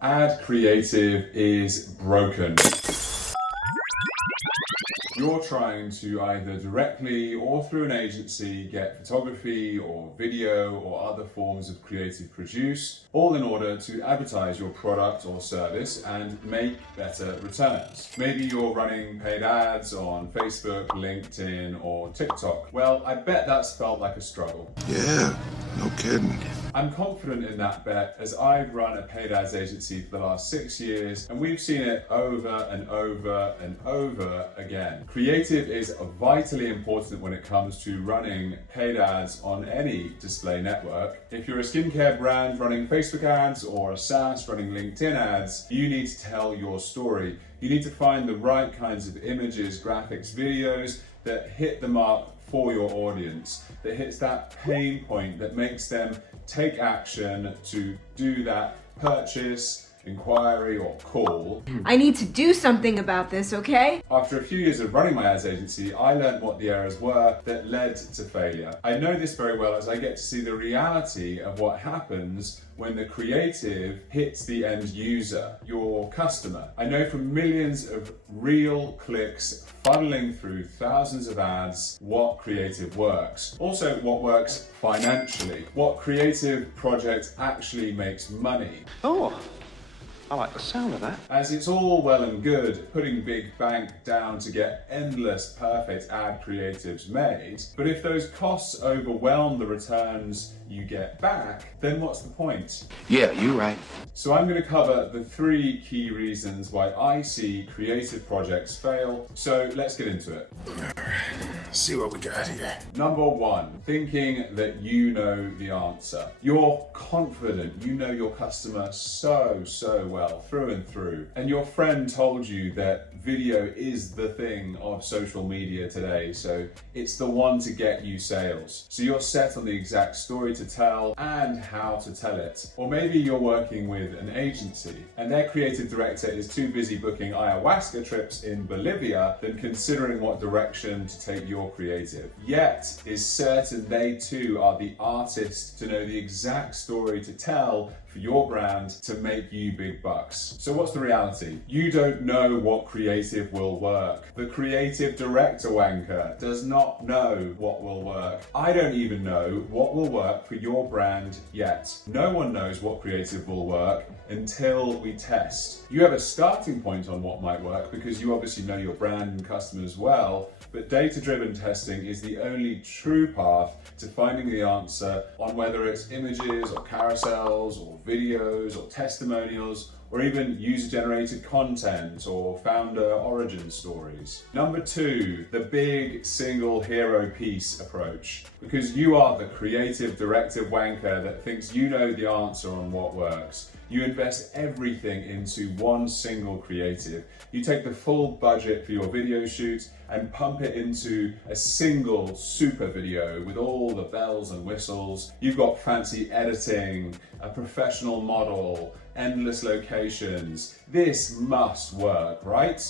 Ad creative is broken. You're trying to either directly or through an agency get photography or video or other forms of creative produced, all in order to advertise your product or service and make better returns. Maybe you're running paid ads on Facebook, LinkedIn, or TikTok. Well, I bet that's felt like a struggle. Yeah, no kidding. I'm confident in that bet as I've run a paid ads agency for the last 6 years and we've seen it over and over and over again. Creative is vitally important when it comes to running paid ads on any display network. If you're a skincare brand running Facebook ads or a SaaS running LinkedIn ads, you need to tell your story. You need to find the right kinds of images, graphics, videos that hit the mark for your audience, that hits that pain point that makes them take action to do that purchase, inquiry, or call. I need to do something about this, okay? After a few years of running my ads agency, I learned what the errors were that led to failure. I know this very well as I get to see the reality of what happens when the creative hits the end user, your customer. I know from millions of real clicks funneling through thousands of ads what creative works. Also what works financially, what creative project actually makes money. Oh, I like the sound of that. As it's all well and good putting big bank down to get endless perfect ad creatives made, but if those costs overwhelm the returns you get back, then what's the point? Yeah, you're right. So I'm going to cover the 3 key reasons why I see creative projects fail. So let's get into it. Let's see what we got here. Number 1, thinking that you know the answer. You're confident, you know your customer so well, through and through. And your friend told you that video is the thing of social media today, so it's the one to get you sales. So you're set on the exact story to tell and how to tell it. Or maybe you're working with an agency and their creative director is too busy booking ayahuasca trips in Bolivia than considering what direction to take your creative. Yet is certain they too are the artist to know the exact story to tell for your brand to make you big bucks. So what's the reality? You don't know what creative will work. The creative director wanker does not know what will work. I don't even know what will work for your brand yet. No one knows what creative will work until we test. You have a starting point on what might work because you obviously know your brand and customers well, but data-driven testing is the only true path to finding the answer on whether it's images or carousels or videos or testimonials or even user-generated content or founder origin stories. Number 2, the big single hero piece approach. Because you are the creative director wanker that thinks you know the answer on what works. You invest everything into one single creative. You take the full budget for your video shoot and pump it into a single super video with all the bells and whistles. You've got fancy editing, a professional model, endless locations. This must work, right?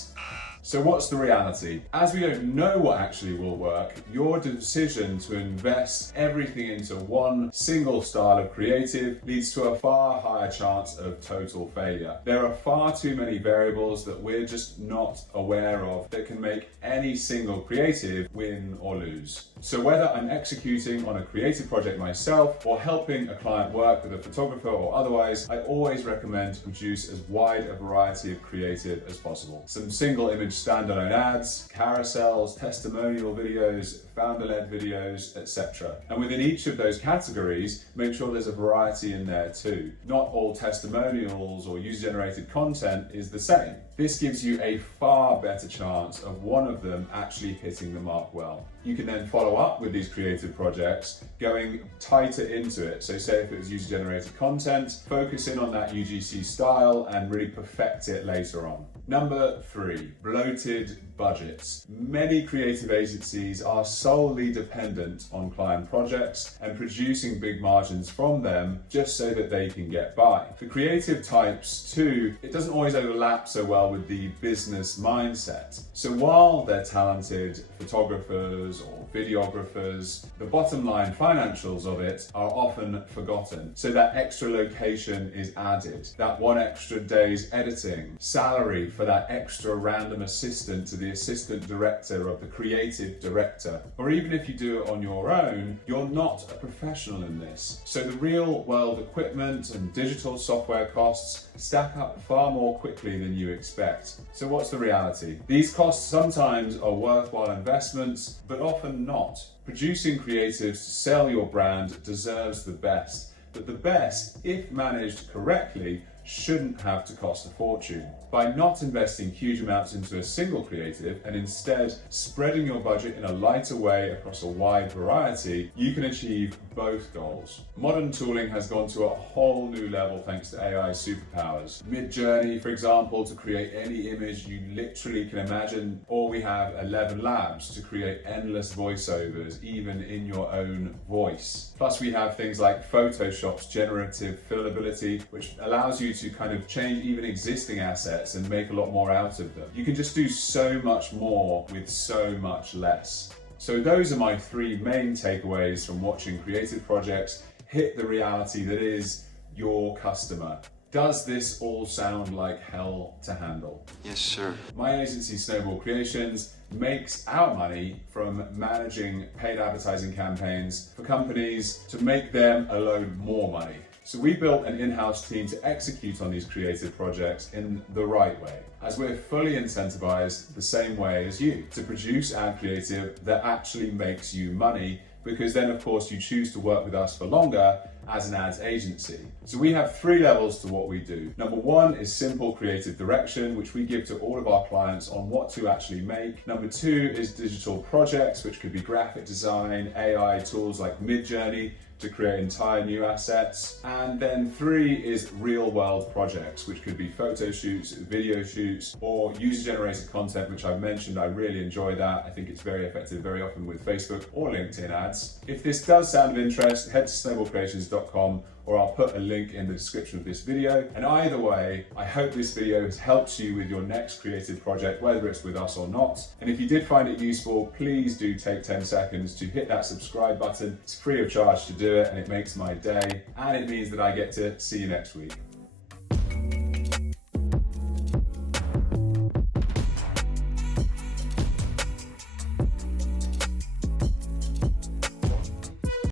So what's the reality? As we don't know what actually will work, your decision to invest everything into one single style of creative leads to a far higher chance of total failure. There are far too many variables that we're just not aware of that can make any single creative win or lose. So whether I'm executing on a creative project myself or helping a client work with a photographer or otherwise, I always recommend to produce as wide a variety of creative as possible. Some single image standalone ads, carousels, testimonial videos, founder-led videos, etc. And within each of those categories, make sure there's a variety in there too. Not all testimonials or user-generated content is the same. This gives you a far better chance of one of them actually hitting the mark well. You can then follow up with these creative projects, going tighter into it. So say if it was user-generated content, focus in on that UGC style and really perfect it later on. Number 3, blow bloated budgets. Many creative agencies are solely dependent on client projects and producing big margins from them just so that they can get by. For creative types too, it doesn't always overlap so well with the business mindset. So while they're talented photographers or videographers, the bottom line financials of it are often forgotten. So that extra location is added, that one extra day's editing, salary for that extra random assistant to the assistant director of the creative director. Or even if you do it on your own, you're not a professional in this. So the real world equipment and digital software costs stack up far more quickly than you expect. So what's the reality? These costs sometimes are worthwhile investments, but often not. Producing creatives to sell your brand deserves the best, but the best, if managed correctly, shouldn't have to cost a fortune. By not investing huge amounts into a single creative and instead spreading your budget in a lighter way across a wide variety, you can achieve both goals. Modern tooling has gone to a whole new level thanks to AI superpowers. Mid-Journey, for example, to create any image you literally can imagine, or we have 11 Labs to create endless voiceovers, even in your own voice. Plus we have things like Photoshop's generative fillability, which allows you to kind of change even existing assets and make a lot more out of them. You can just do so much more with so much less. So those are my three main takeaways from watching creative projects hit the reality that is your customer. Does this all sound like hell to handle? Yes, sir. My agency, Snowball Creations, makes our money from managing paid advertising campaigns for companies to make them a load more money. So we built an in-house team to execute on these creative projects in the right way, as we're fully incentivized the same way as you to produce ad creative that actually makes you money, because then of course you choose to work with us for longer as an ads agency. So we have three levels to what we do. Number one is simple creative direction, which we give to all of our clients on what to actually make. Number two is digital projects, which could be graphic design, AI tools like Mid-Journey to create entire new assets. And then three is real world projects, which could be photo shoots, video shoots, or user-generated content, which I've mentioned. I really enjoy that. I think it's very effective very often with Facebook or LinkedIn ads. If this does sound of interest, head to snowballcreations.com, or I'll put a link in the description of this video. And either way, I hope this video has helped you with your next creative project, whether it's with us or not. And if you did find it useful, please do take 10 seconds to hit that subscribe button. It's free of charge to do it, and it makes my day, and it means that I get to see you next week.